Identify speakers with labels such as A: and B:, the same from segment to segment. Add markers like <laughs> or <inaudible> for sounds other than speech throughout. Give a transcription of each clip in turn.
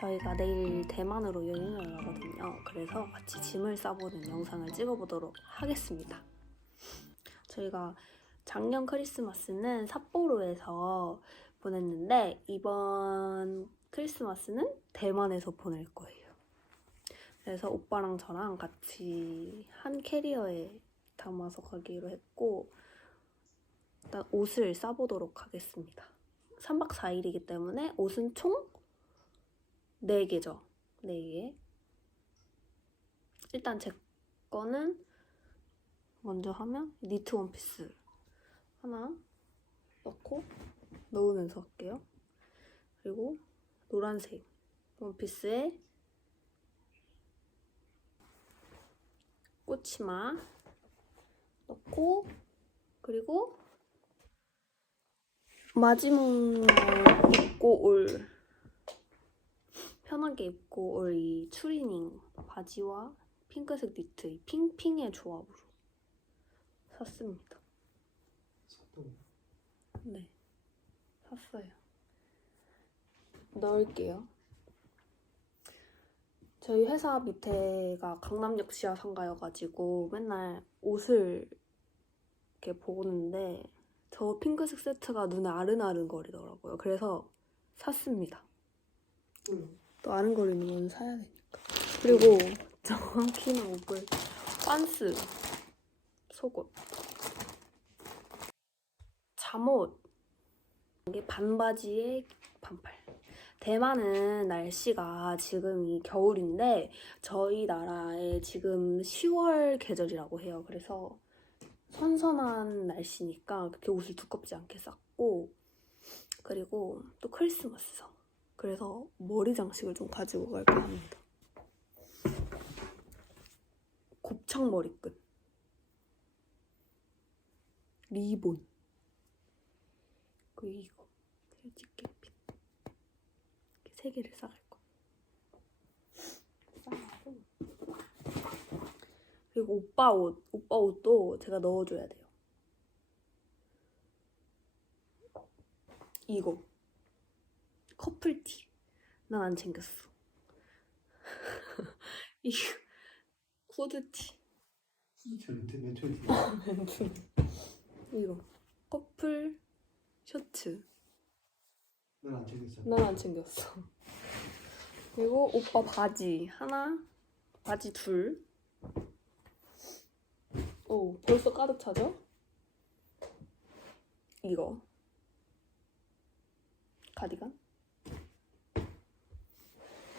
A: 저희가 내일 대만으로 여행을 가거든요. 그래서 같이 짐을 싸보는 영상을 찍어보도록 하겠습니다. 저희가 작년 크리스마스는 삿포로에서 보냈는데 이번 크리스마스는 대만에서 보낼 거예요. 그래서 오빠랑 저랑 같이 한 캐리어에 담아서 가기로 했고 일단 옷을 싸보도록 하겠습니다. 3박 4일이기 때문에 옷은 총 4개죠. 4개. 일단 제 거는 먼저 하면 니트 원피스 하나 넣고 넣으면서 할게요. 그리고 노란색 원피스에 꼬치마 넣고 그리고 마지막 입고 올 편하게 입고 올 이 추리닝 바지와 핑크색 니트 이 핑핑의 조합으로 샀습니다. 네, 샀어요. 넣을게요. 저희 회사 밑에가 강남역 지하 상가여가지고 맨날 옷을 이렇게 보는데 저 핑크색 세트가 눈에 아른아른거리더라고요. 그래서 샀습니다. 또 아른거리는 건 사야 되니까. 그리고 정확히는 옷을 반스, 속옷, 잠옷, 이게 반바지에 반팔. 대만은 날씨가 지금이 겨울인데 저희 나라에 지금 10월 계절이라고 해요. 그래서 선선한 날씨니까 그렇게 옷을 두껍지 않게 쌌고 그리고 또 크리스마스죠. 그래서 머리 장식을 좀 가지고 갈까 합니다. 곱창 머리끝, 리본, 그리고 이거 이렇게 세 개를 싸갈 거. 그리고 오빠 옷, 오빠 옷도 제가 넣어줘야 돼요. 이거 커플티 난 안 챙겼어. 이거 후드티
B: 전때 맨 처음에
A: 이거 커플 셔츠
B: 난안 챙겼어.
A: 난 안 챙겼어. 그리고 오빠 바지 하나, 바지 둘. 오, 벌써 가득 차죠? 이거. 가디건?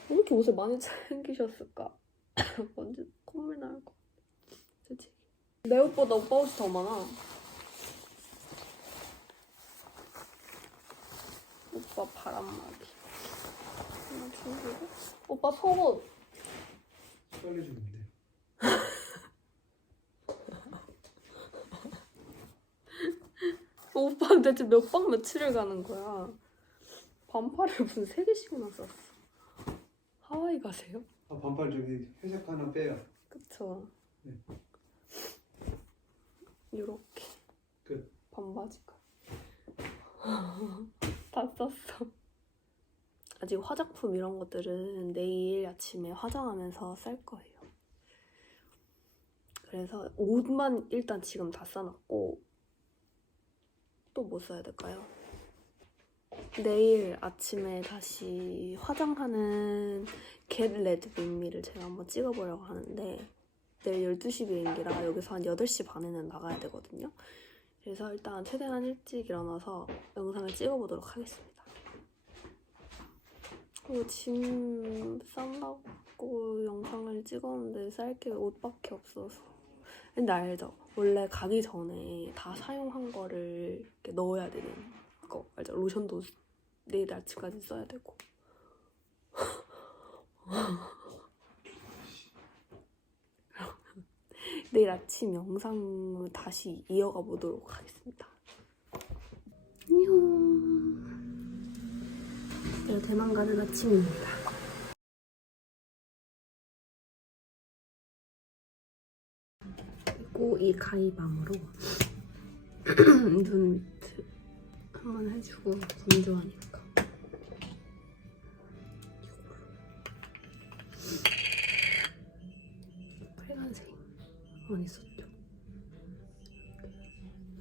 A: 왜 이렇게 옷을 많이 챙기셨을까? <laughs> 완전 콧물 나올 것 같아. 솔직히. 내 옷보다 오빠 옷이 더 많아. 오빠 바람막이. 하나 준비고. 오빠 속옷.
B: 빨려주는데. <laughs>
A: 오빠는 대체 몇 박 며칠을 가는 거야? 반팔을 무슨 세 개씩이나 샀어. 하와이 가세요?
B: 아 반팔 저기 회색 하나 빼요.
A: 그쵸.
B: 네.
A: 요렇게.
B: 끝.
A: 반바지가. <laughs> 다 썼어. 아직 화장품 이런 것들은 내일 아침에 화장하면서 쌀 거예요. 그래서 옷만 일단 지금 다 싸놨고 또 뭐 써야 될까요? 내일 아침에 다시 화장하는 Red With Me를 제가 한번 찍어보려고 하는데 내일 12시 비행기라 여기서 한 8시 반에는 나가야 되거든요. 그래서 일단 최대한 일찍 일어나서 영상을 찍어보도록 하겠습니다. 그리고 짐 싼다고 영상을 찍었는데 쌀 게 옷밖에 없어서. 근데 알죠? 원래 가기 전에 다 사용한 거를 넣어야 되는 거 알죠? 로션도 내일 아침까지 써야 되고. <laughs> 내일 아침 영상 다시 이어가 보도록 하겠습니다. 안녕. 네, 대만 가는 아침입니다. 그리고 이 가위밤으로 <clears throat> 눈밑 한번 해주고 건조하니까. 빨간색만 있었죠?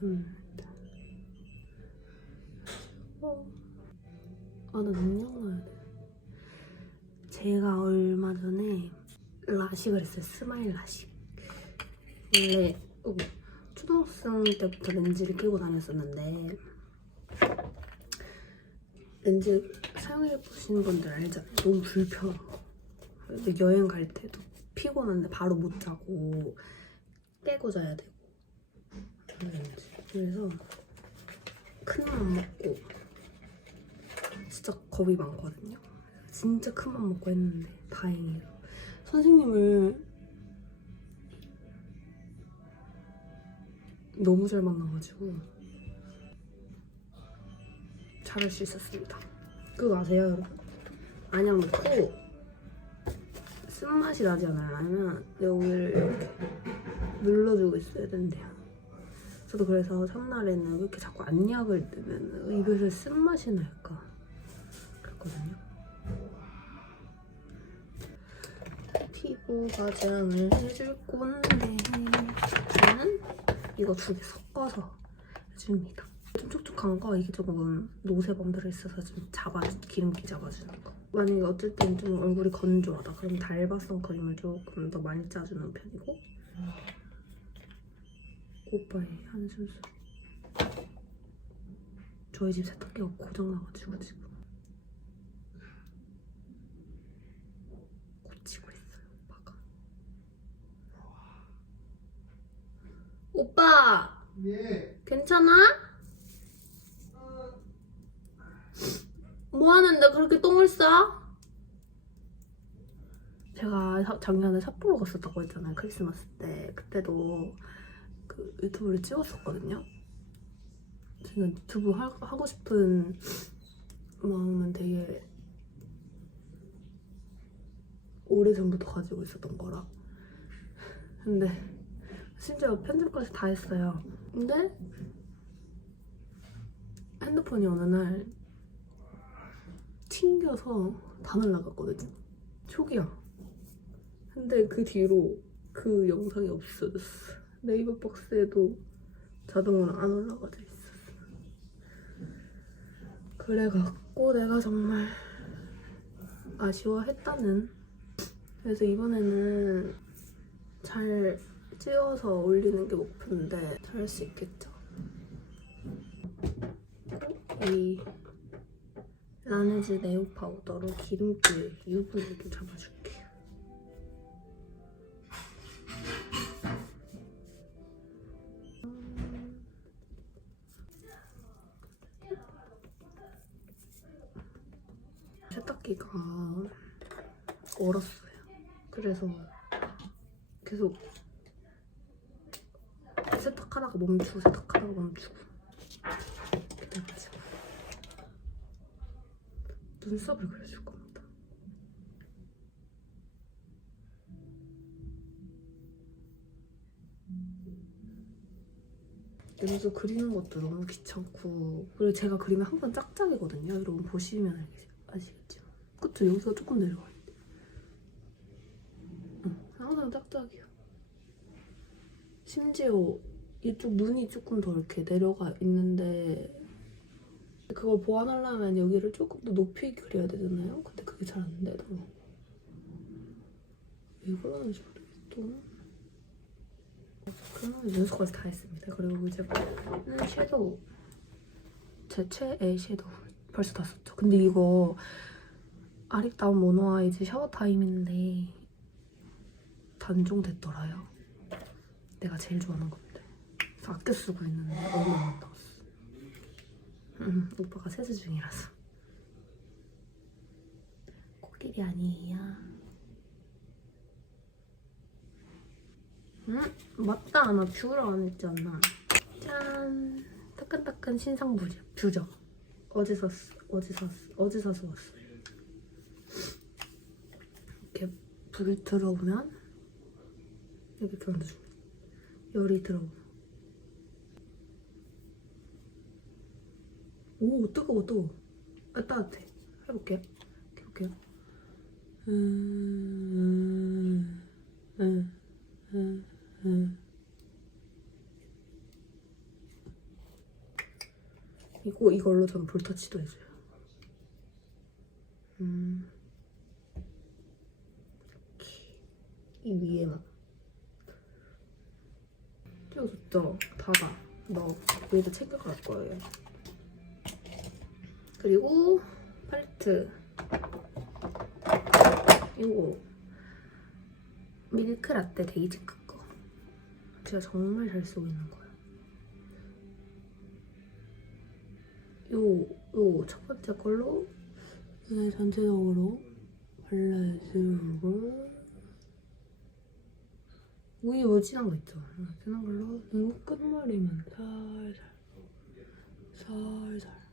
A: 음, 어, 아나 눈약 넣어야 돼. 제가 얼마 전에 라식을 했어요. 스마일 라식. 원래 어, 초등학생 때부터 렌즈를 끼고 다녔었는데 렌즈 사용해 보시는 분들 알잖아요. 너무. 그래서 여행 갈 때도 피곤한데 바로 못 자고 깨고 자야 되고. 그래서 큰맘 먹고 진짜 겁이 많거든요. 진짜 큰맘 먹고 했는데 다행이에요. 선생님을 너무 잘 만나가지고 잘할 수 있었습니다. 그거 아세요, 여러분? 안약 넣고 쓴맛이 나지 않아요. 아니면 여기를 이렇게 눌러주고 있어야 된대요. 저도 그래서 첫날에는 왜 이렇게 자꾸 안약을 넣으면 입에서 쓴맛이 날까 그랬거든요. 피부 화장을 해줄 건데 저는 이거 두 개 섞어서 해줍니다. 좀 촉촉한 거 이게 조금 노세 범 들어 있어서 좀 잡아주 기름기 잡아주는 거. 만약에 어쩔 땐 좀 얼굴이 건조하다 그럼 달바성 크림을 조금 더 많이 짜주는 편이고 오빠의 한숨 소리. 저희 집 세탁기가 고장나가지고 지금 고치고 있어요 오빠가. 오빠
B: 예.
A: 괜찮아? 뭐 하는데 그렇게 똥을 싸? 제가 사- 작년에 삿포로 갔었다고 했잖아요 크리스마스 때. 그때도 그 유튜브를 찍었었거든요. 저는 유튜브 하, 하고 싶은 마음은 되게 오래전부터 가지고 있었던 거라. 근데 심지어 편집까지 다 했어요. 근데 핸드폰이 어느 날 튕겨서 다 날라갔거든요. 초기야. 근데 그 뒤로 그 영상이 없어졌어. 네이버 박스에도 자동으로 안 올라가져 있었어. 그래갖고 내가 정말 아쉬워했다는. 그래서 이번에는 잘 찍어서 올리는 게 목표인데 잘 할 수 있겠죠. 이 라네즈 네오 파우더로 기름기 유분을 좀 잡아줄게요. 세탁기가 얼었어요. 그래서 계속 세탁하다가 멈추고 세탁하다가 멈추고 기다리죠. 눈썹을 그려줄 겁니다. 눈썹 그리는 것도 너무 귀찮고 그리고 제가 그리면 항상 짝짝이거든요. 여러분 보시면 아시겠죠? 그쵸? 여기서 조금 내려와 있대. 응, 항상 짝짝이야. 심지어 이쪽 눈이 조금 더 이렇게 내려가 있는데 그걸 보완하려면 여기를 조금 더 높이 그려야 되잖아요? 근데 그게 잘 안 되더라고. 왜 그러는지 모르겠어. 그러면 눈썹까지 다 했습니다. 그리고 이제 는 섀도우. 제 최애 섀도우. 벌써 다 썼죠. 근데 이거 아릭다운 모노아이즈 샤워 타임인데 단종 됐더라요. 내가 제일 좋아하는 건데. 아껴 쓰고 있는데 안 나왔어. 음, 오빠가 세수 중이라서. 코끼리 아니에요. 음, 맞다. 나 뷰러 안 않나? 짠. 따끈따끈 신상 뷰, 뷰죠. 어제 샀어. 어제 샀어. 어제 사서 왔어. 이렇게 불이 들어오면 이렇게 견뎌줍니다. 열이 들어오면. 오 뜨거워 뜨거워 아 따뜻해 해볼게요 해볼게요 음, 음, 음, 음. 이거 이걸로 전 볼터치도 해줘요 음. 이 위에만. 띄워줬죠? 닫아. 너 위에다 챙겨갈 거예요. 그리고 팔레트. 이거 밀크 라떼 데이지크 거. 제가 정말 잘 쓰고 있는 거예요. 요, 요 첫 번째 걸로 네, 전체적으로 발라주고 뭐 진한 거 있죠? 어, 진한 걸로 이 끝머리만 살살 살살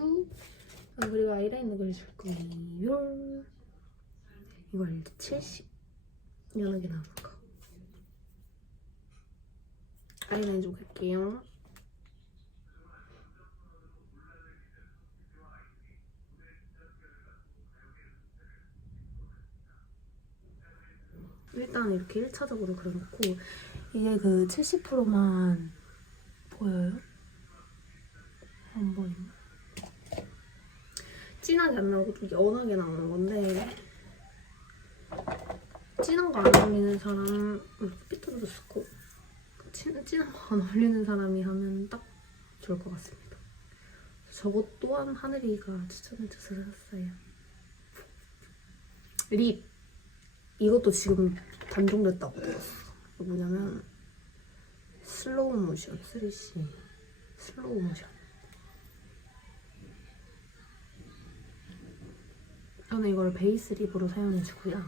A: 아, 그리고 아이라이너 그려줄 거예요 이거 알지? 70 연하게 나오는 거 아이라이너 좀 갈게요 일단 이렇게 1차적으로 그려놓고 이게 그 70%만 보여요? 안 보이나? 진하게 안 나오고 좀 연하게 나오는 건데 진한 거 안 어울리는 사람 음, 삐뚤어도 좋고 진, 진한 거 안 어울리는 사람이 하면 딱 좋을 것 같습니다 저것 또한 하늘이가 추천해줘서 샀어요 립 이것도 지금 단종됐다고 들었어. 뭐냐면 슬로우 모션 3C 슬로우 모션. 저는 이걸 베이스 립으로 사용해주고요.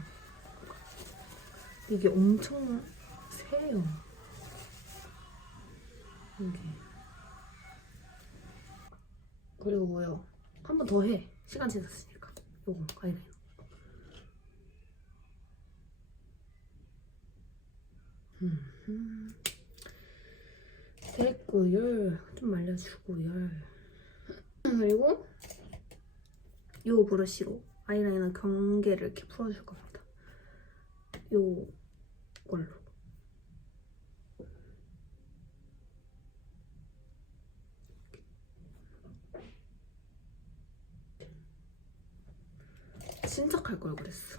A: 이게 엄청 세요. 이게. 그리고 뭐요? 한 번 더 해. 시간 지났으니까. 요거 아이라이너. 음. 됐고요. 좀 말려주고요. 그리고 요 브러쉬로 아이라이너 경계를 이렇게 풀어줄 겁니다. 요 걸로. 침착할 걸 그랬어.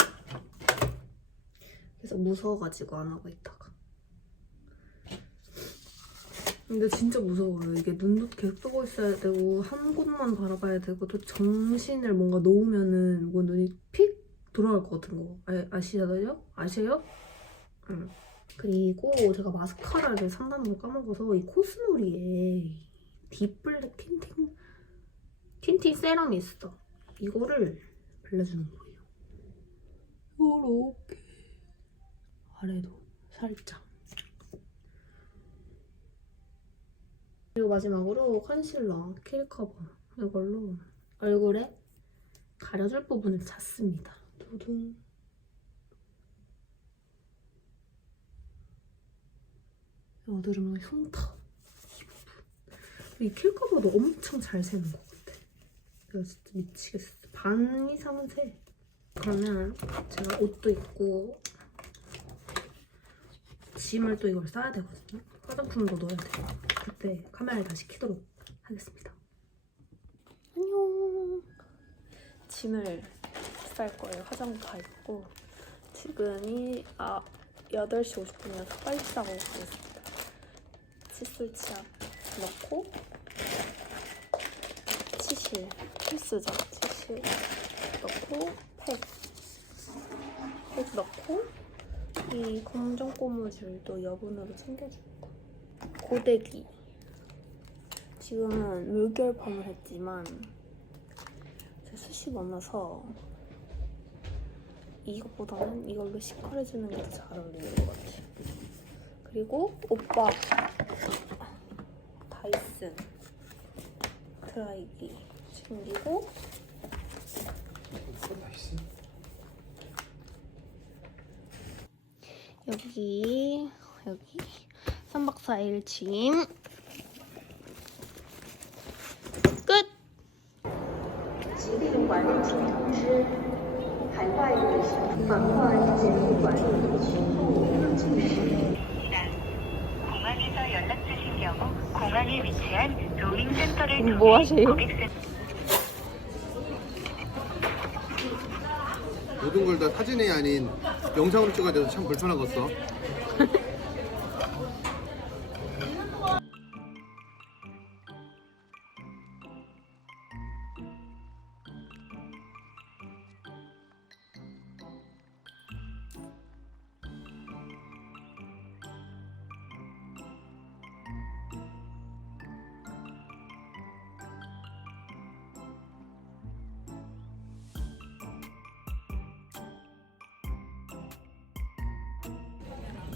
A: 그래서 무서워가지고 안 하고 있다가. 근데 진짜 무서워요. 이게 눈도 계속 뜨고 있어야 되고 한 곳만 바라봐야 되고 또 정신을 뭔가 놓으면은 뭐 눈이 픽 돌아갈 것 같은 거 아, 아시잖아요? 아세요? 응. 그리고 제가 마스카라를 걸 까먹어서 이 코스모리에 딥블랙 틴팅 틴팅 세럼이 있어. 이거를 발라주는 거예요. 요렇게 아래도 살짝. 그리고 마지막으로 컨실러 킬 커버 이걸로 얼굴에 가려줄 부분을 찾습니다. 두둥. 여드름은 흉터 이 부분. 이킬 커버도 엄청 잘 새는 것 같아. 내가 진짜 미치겠어. 반 이상은 새. 그러면 제가 옷도 입고 짐을 또 이걸 싸야 되거든요. 화장품도 넣어야 돼요. 그때 카메라를 다시 켜도록 하겠습니다. 안녕. 짐을 쌀 거예요. 화장도 다 입고 지금이 아 8시 50분이라서 빨리 싸고 가겠습니다. 칫솔 치약 넣고 치실 필수죠. 치실 넣고 팩. 팩 넣고 이 검정 고무줄도 여분으로 챙겨주고 고데기. 지금은 물결펌을 했지만 제 숱이 많아서 이것보다는 이걸로 시컬해주는 게 더 잘 어울리는 것 같아요. 그리고 오빠 다이슨 드라이기 챙기고? 여기 여기 3박 4일 짐 끝! 뭐 하세요?
C: 모든 걸 다 사진이 아닌 영상으로 찍어야 돼서 참 불편하겠어.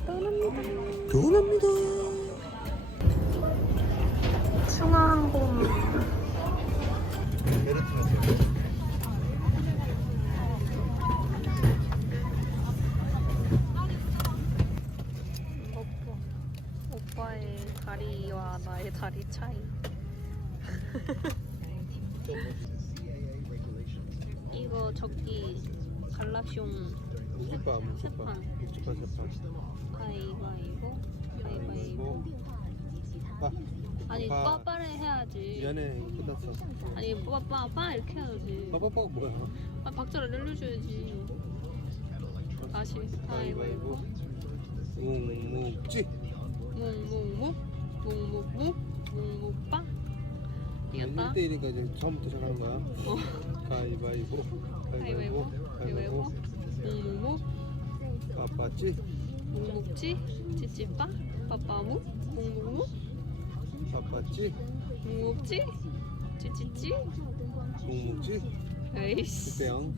C: 떠납니다.
A: 오빠, 다리와 나의 다리 차이. <laughs> 이거 적기 갈라숑
C: 묵집밥, 묵집밥, 묵집밥, 묵집밥.
A: 가위바위보 가위바위보
C: 빠.
A: 아니
C: 빠.
A: 빠빠를 해야지
C: 미안해, 끝났어.
A: 아니 빠빠빠 이렇게 해야지
C: 빠빠빠가 뭐야?
A: 아 박자를 내려줘야지 다시 가위바위보
C: 묵묵지.
A: 묵묵묵 묵묵묵 묵묵빠 이겼다
C: 1대1이니까 이제 처음부터 시작하는 거야.
A: 어.
C: 가위바위보,
A: 가위바위보
C: 가위바위보,
A: 묵묵묵
C: 빠빠찌,
A: 묵묵지 찌찌빠 빠빠묵 묵묵묵
C: 빠빠찌,
A: 묵묵지 찌찌찌
C: 묵묵지.
A: 에이씨
C: 1대0.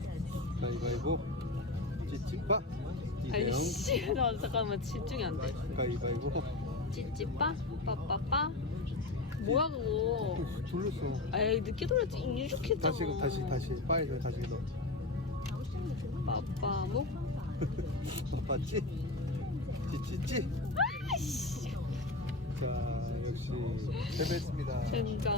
C: 가위바위보, 찌찌빠. 2대0.
A: 아이씨 <laughs> 나 잠깐만 집중이 안돼
C: 가위바위보.
A: 찌찌빠 빠빠빠 뭐야 그거
C: 돌렸어.
A: 에이 늦게 돌렸지 이렇게잖아
C: 다시, 다시, 다시. 빠이서 다시 넣어.
A: 빠빠묵
C: 빠빠찌, 찌찌찌. 자, 역시 패배했습니다.
A: 젠장